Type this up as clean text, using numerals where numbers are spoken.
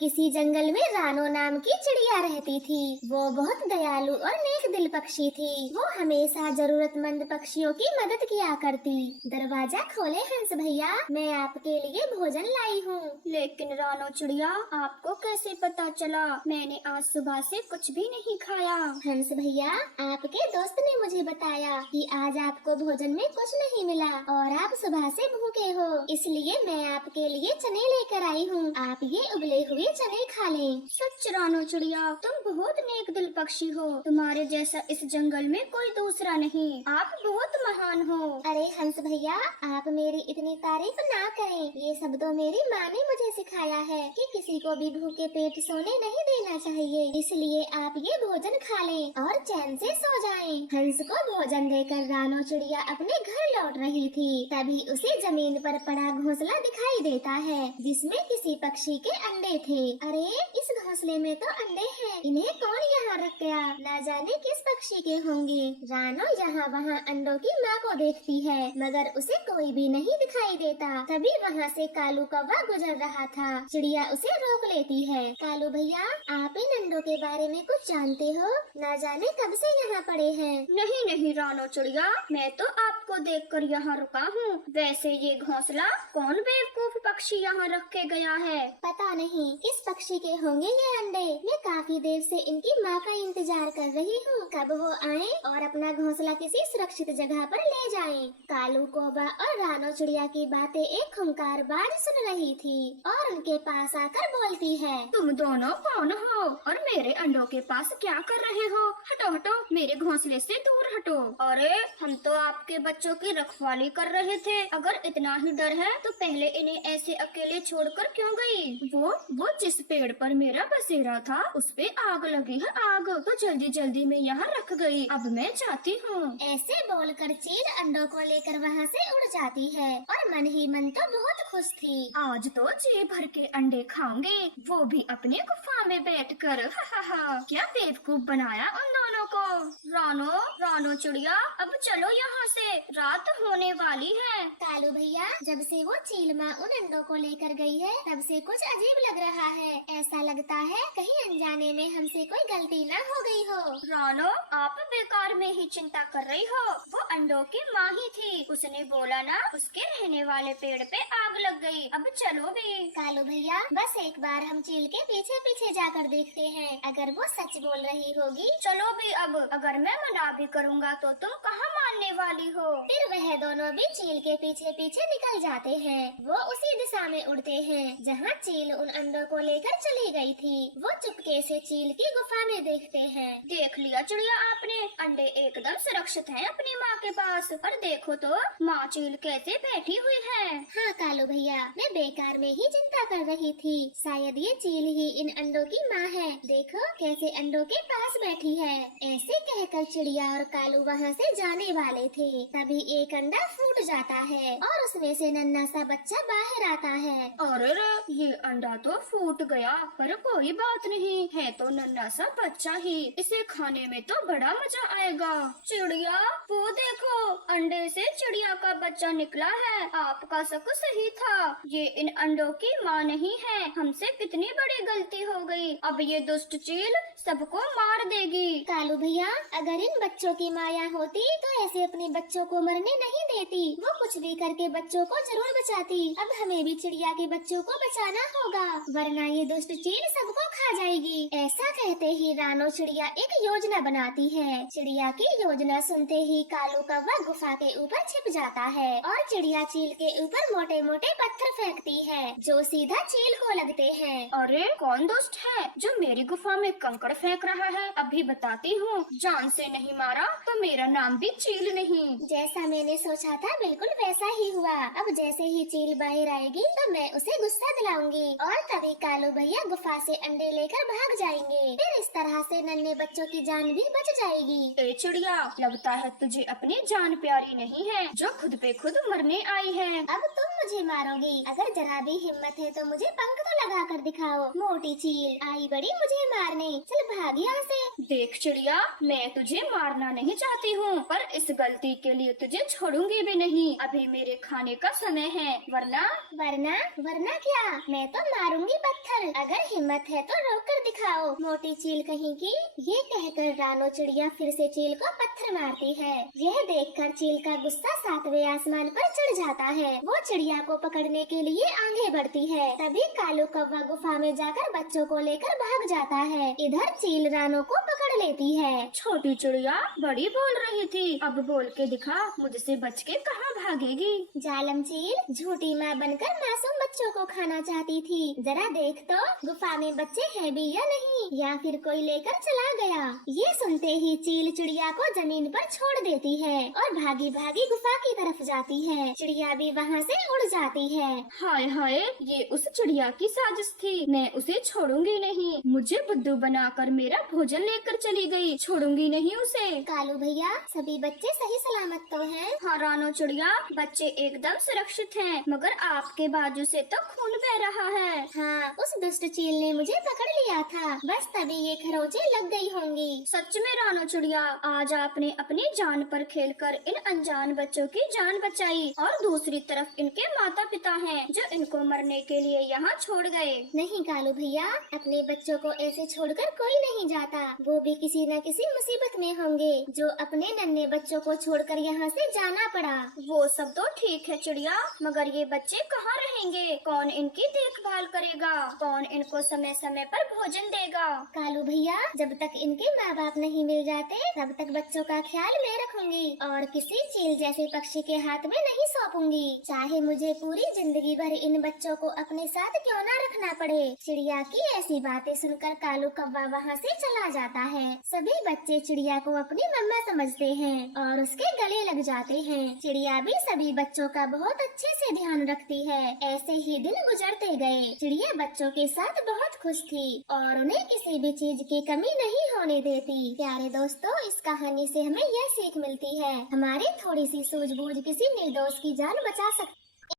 किसी जंगल में रानो नाम की चिड़िया रहती थी। वो बहुत दयालु और नेक दिल पक्षी थी। वो हमेशा जरूरतमंद पक्षियों की मदद किया करती। दरवाजा खोले हंस भैया, मैं आपके लिए भोजन लाई हूँ। लेकिन रानो चिड़िया, आपको कैसे पता चला? मैंने आज सुबह से कुछ भी नहीं खाया। हंस भैया, आपके दोस्त ने मुझे बताया कि आज आपको भोजन में कुछ नहीं मिला और आप सुबह से भूखे हो, इसलिए मैं आपके लिए चने लेकर आई हूँ। आप ये उबले हुए चने खा लें। सच रानो चिड़िया, तुम बहुत नेक दिल पक्षी हो। तुम्हारे जैसा इस जंगल में कोई दूसरा नहीं। आप बहुत महान हो। अरे हंस भैया, आप मेरी इतनी तारीफ ना करें। ये सब तो मेरी माँ ने मुझे सिखाया है कि किसी को भी भूखे पेट सोने नहीं देना चाहिए। इसलिए आप ये भोजन खा लें और चैन से सो जाएं। हंस को भोजन देकर रानो चिड़िया अपने घर लौट रही थी। तभी उसे जमीन पर पड़ा घोंसला दिखाई देता है, जिसमें किसी पक्षी के अंडे थे। अरे, इस घोंसले में तो अंडे हैं। इन्हें कौन यहाँ रख गया? न जाने किस पक्षी के होंगे। रानो यहाँ वहाँ अंडों की माँ को देखती है, मगर उसे कोई भी नहीं दिखाई देता। तभी वहाँ से कालू कौवा गुजर रहा था। चिड़िया उसे रोक लेती है। कालू भैया, आप इन अंडों के बारे में कुछ जानते हो? न जाने कब से यहाँ पड़े हैं। नहीं नहीं रानो चिड़िया, मैं तो आपको देखकर यहाँ रुका हूँ। वैसे ये घोंसला कौन बेवकूफ पक्षी यहाँ रख के गया है? पता नहीं किस पक्षी के होंगे ये अंडे। मैं काफी देर से इनकी माँ का इंतजार कर रही हूँ, कब वो आए और अपना घोंसला किसी सुरक्षित जगह पर ले जाएं। कालू कौवा और रानो चिड़िया की बातें एक खूंखार बाज सुन रही थी और उनके पास आकर बोलती है, तुम दोनों कौन हो और मेरे अंडों के पास क्या कर रहे हो? हटो हटो, मेरे घोंसले से दूर हटो। अरे, हम तो आपके बच्चों की रखवाली कर रहे थे। अगर इतना ही डर है तो पहले इन्हें ऐसे अकेले छोड़कर क्यों गई? वो जिस पेड़ पर मेरा बसेरा था उस पे आग लगी है आग, तो जल्दी जल्दी मैं यहाँ रख गई। अब मैं जाती हूँ। ऐसे बोलकर चील अंडों को लेकर वहाँ से उड़ जाती है और मन ही मन तो बहुत खुश थी। आज तो जी भर के अंडे खाऊंगी, वो भी अपनी गुफा में बैठकर। हा क्या बेवकूफ बनाया उन दोनों को। रानो चिड़िया, अब चलो यहाँ से, रात होने वाली है। कालू भैया, जब से वो चील माँ उन अंडों को लेकर गई है तब से कुछ अजीब लग रहा है। ऐसा लगता है कहीं अनजाने में हमसे कोई गलती न हो गई हो। रानो, आप बेकार में ही चिंता कर रही हो। वो अंडों की माँ ही थी। उसने बोला ना, उसके रहने वाले पेड़ पे आग लग गई। अब चलो भी। कालू भैया, बस एक बार हम चील के पीछे पीछे जाकर देखते हैं, अगर वो सच बोल रही होगी। चलो भी। अब अगर मैं मना भी करूँगा तो तुम कहाँ मानने वाली हो? फिर वह दोनों भी चील के पीछे पीछे निकल जाते हैं। वो उसी दिशा में उड़ते हैं जहाँ चील उन अंडों को लेकर चली गई थी। वो चुपके से चील की गुफा में देखते हैं। देख लिया चिड़िया आपने, अंडे एकदम सुरक्षित हैं अपनी माँ के पास। और देखो तो माँ चील कैसे बैठी हुई है। हाँ कालू भैया, मैं बेकार में ही चिंता कर रही थी। शायद ये चील ही इन अंडों की माँ है। देखो कैसे अंडों के पास बैठी है। ऐसे कहकर चिड़िया और कालू वहाँ से जाने वाले थे। तभी एक अंडा फूट जाता है और उसमें से नन्हा सा बच्चा बाहर आता है। अरे ये अंडा तो फूट गया, पर कोई बात नहीं है, तो नन्हा सा बच्चा ही। इसे खाने में तो बड़ा मजा आएगा। चिड़िया, वो देखो, अंडे से चिड़िया का बच्चा निकला है। आपका शक सही था, ये इन अंडों की माँ नहीं है। हमसे कितनी बड़ी गलती हो गई। अब ये दुष्ट चील सबको मार देगी। कालू भैया, अगर इन बच्चों की माया होती तो ऐसे अपने बच्चों को मरने नहीं देती। वो कुछ भी करके बच्चों को जरूर बचाती। अब हमें भी चिड़िया के बच्चों को बचाना होगा, वरना ये दुष्ट चील सबको खा जाएगी। ऐसा कहते ही रानो चिड़िया एक योजना बनाती है। चिड़िया की योजना सुनते ही कालू कौवा गुफा के ऊपर छिप जाता है और चिड़िया चील के ऊपर मोटे मोटे पत्थर फेंकती है, जो सीधा चील को लगते हैं। अरे कौन दुष्ट है जो मेरी गुफा में कंकड़ फेंक रहा है? अभी बताती हूँ। जान से नहीं मारा तो मेरा नाम भी चील नहीं। जैसा मैंने सोचा था बिल्कुल वैसा ही हुआ। अब जैसे ही चील बाहर आएगी तो मैं उसे गुस्सा दिलाऊंगी और तभी कालू भैया गुफा से अंडे लेकर भाग जाएंगे। फिर इस तरह से नन्हे बच्चों की जान भी बच जाएगी। ए चिड़िया, लगता है तुझे अपनी जान प्यारी नहीं है, जो खुद पे खुद मरने आई है। अब तुम मुझे मारोगी? अगर जरा भी हिम्मत है तो मुझे पंख तो लगा कर दिखाओ। मोटी चील आई बड़ी मुझे मारने, चल भाग यहाँ से। देख चिड़िया, मैं तुझे मारना नहीं चाहती हूँ, पर इस गलती के लिए तुझे छोड़ूंगी भी नहीं। अभी मेरे खाने का समय है, वरना वरना वरना क्या? मैं तो मारूंगी पत्थर। अगर हिम्मत है तो रोक कर दिखाओ, मोटी चील कहीं की। ये कहकर रानो चिड़िया फिर से चील को पत्थर मारती है। यह देखकर चील का गुस्सा सातवें आसमान पर चढ़ जाता है। वो चिड़िया को पकड़ने के लिए आगे बढ़ती है। तभी कालू कौवा गुफा में जाकर बच्चों को लेकर भाग जाता है। इधर चील रानो को पकड़ लेती है। छोटी चिड़िया बड़ी बोल रही थी, अब बोल के दिखा, मुझसे बच के कहाँ भागेगी। जालम चील झूठी माँ बनकर मासूम बच्चों को खाना चाहती थी। जरा देख तो गुफा में बच्चे हैं भी या नहीं, या फिर कोई लेकर चला गया। ये सुनते ही चील चिड़िया को जमीन पर छोड़ देती है और भागी भागी गुफा की तरफ जाती है। चिड़िया भी वहाँ से उड़ जाती है। हाय हाय, ये उस चिड़िया की साजिश थी। मैं उसे छोड़ूंगी नहीं। मुझे बुद्धू बनाकर मेरा भोजन लेकर चली गई, छोड़ूंगी नहीं उसे। कालू भैया, सभी बच्चे सही सलामत तो हैं? हाँ रानो चिड़िया, बच्चे एकदम सुरक्षित हैं, मगर आपके बाजू से तो खून बह रहा है। हाँ, उस दुष्ट चील ने मुझे पकड़ लिया था, बस तभी ये खरोंचे लग गई होंगी। सच में रानो चिड़िया, आज आपने अपनी जान पर खेलकर इन अनजान बच्चों की जान बचाई, और दूसरी तरफ इनके माता पिता हैं जो इनको मरने के लिए यहाँ छोड़ गए। नहीं कालू भैया, अपने बच्चों को ऐसे छोड़कर कोई नहीं जाता। वो भी किसी न किसी मुसीबत में होंगे जो अपने नन्हे बच्चों को छोड़कर यहाँ से जाना पड़ा। वो सब तो ठीक है चिड़िया, मगर ये बच्चे कहाँ रहेंगे? कौन इनकी देखभाल करेगा? कौन इनको समय समय पर भोजन देगा? कालू भैया, जब तक इनके माँ बाप नहीं मिल जाते तब तक बच्चों का ख्याल मैं रखूंगी और किसी चील जैसे पक्षी के हाथ में नहीं सौंपूंगी, चाहे मुझे पूरी जिंदगी भर इन बच्चों को अपने साथ क्यों न रखना पड़े। चिड़िया की ऐसी बातें सुनकर कालू कौवा वहाँ से चला जाता है। सभी बच्चे चिड़िया को अपनी मम्मा समझते हैं और उसके गले लग जाते हैं। चिड़िया भी सभी बच्चों का बहुत अच्छे से ध्यान रखती है। ऐसे ही दिन गुजरते गए। चिड़िया बच्चों के साथ बहुत खुश थी और उन्हें किसी भी चीज की कमी नहीं होने देती। प्यारे दोस्तों, इस कहानी से हमें यह सीख मिलती है, हमारी थोड़ी सी सूझबूझ किसी निर्दोष की जान बचा सकती